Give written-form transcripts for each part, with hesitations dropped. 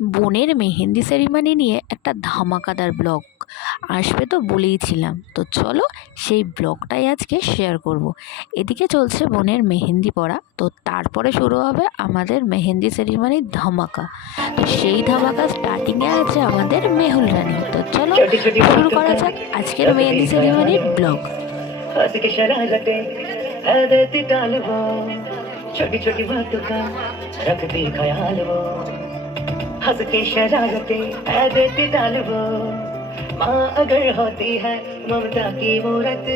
বোনের মেহেন্দি সেরিমনি নিয়ে একটা ধামাকাদার ব্লগ আসবে তো বলেইছিলাম। তো চলো সেই ব্লগটাই আজকে শেয়ার করব। এদিকে চলছে বোনের মেহেন্দি পড়া, তো তারপরে শুরু হবে আমাদের মেহেন্দি সেরিমনির ধামাকা। তো সেই ধামাকা স্টার্টিংয়ে আছে আমাদের মেহুল রানী। তো চলো শুরু করা যাক আজকের মেহেন্দি সেরিমনির ব্লগ। छोटी छोटी बातों का रखती ख्याल वो हंस के शरारते है देती टाल वो माँ अगर होती है ममता की मूरत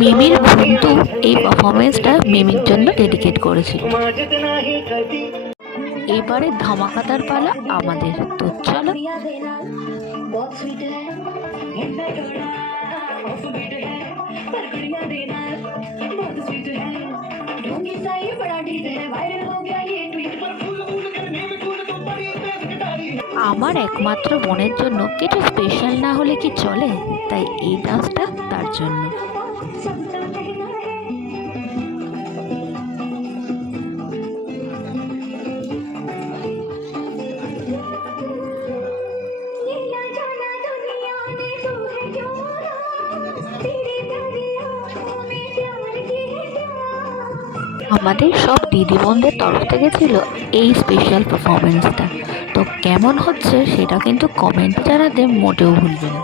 মিমির বন্ধু এই পারফরমেন্সটা মিমির জন্য ডেডিকেট করেছিল। माँ जितना ही करती এবারে ধামাকাদার পালা আমাদের। তো চলো। আমার একমাত্র বোনের জন্য কিছু স্পেশাল না হলে কি চলে, তাই এই ডান্সটা তার জন্য। আমাদের সব দিদি বোনদের তরফ থেকে ছিল এই স্পেশাল পারফরমেন্সটা। তো কেমন হচ্ছে সেটা কিন্তু কমেন্টে জানাতে মোটেও ভুলবে না।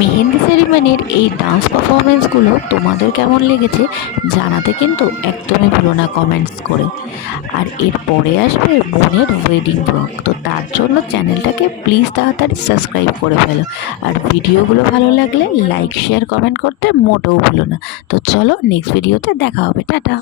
মেহেন্দি সেরিমনির এই ডান্স পারফরমেন্সগুলো তোমাদের কেমন লেগেছে জানাতে কিন্তু একদমই ভুলো না কমেন্টস করে। আর এরপরে আসবে বোনের ওয়েডিং ব্লগ, তো তার জন্য চ্যানেলটাকে প্লিজ তাড়াতাড়ি সাবস্ক্রাইব করে ফেলো। আর ভিডিওগুলো ভালো লাগলে লাইক শেয়ার কমেন্ট করতে মোটেও ভুলো না। তো চলো নেক্সট ভিডিওতে দেখা হবে, টাটা।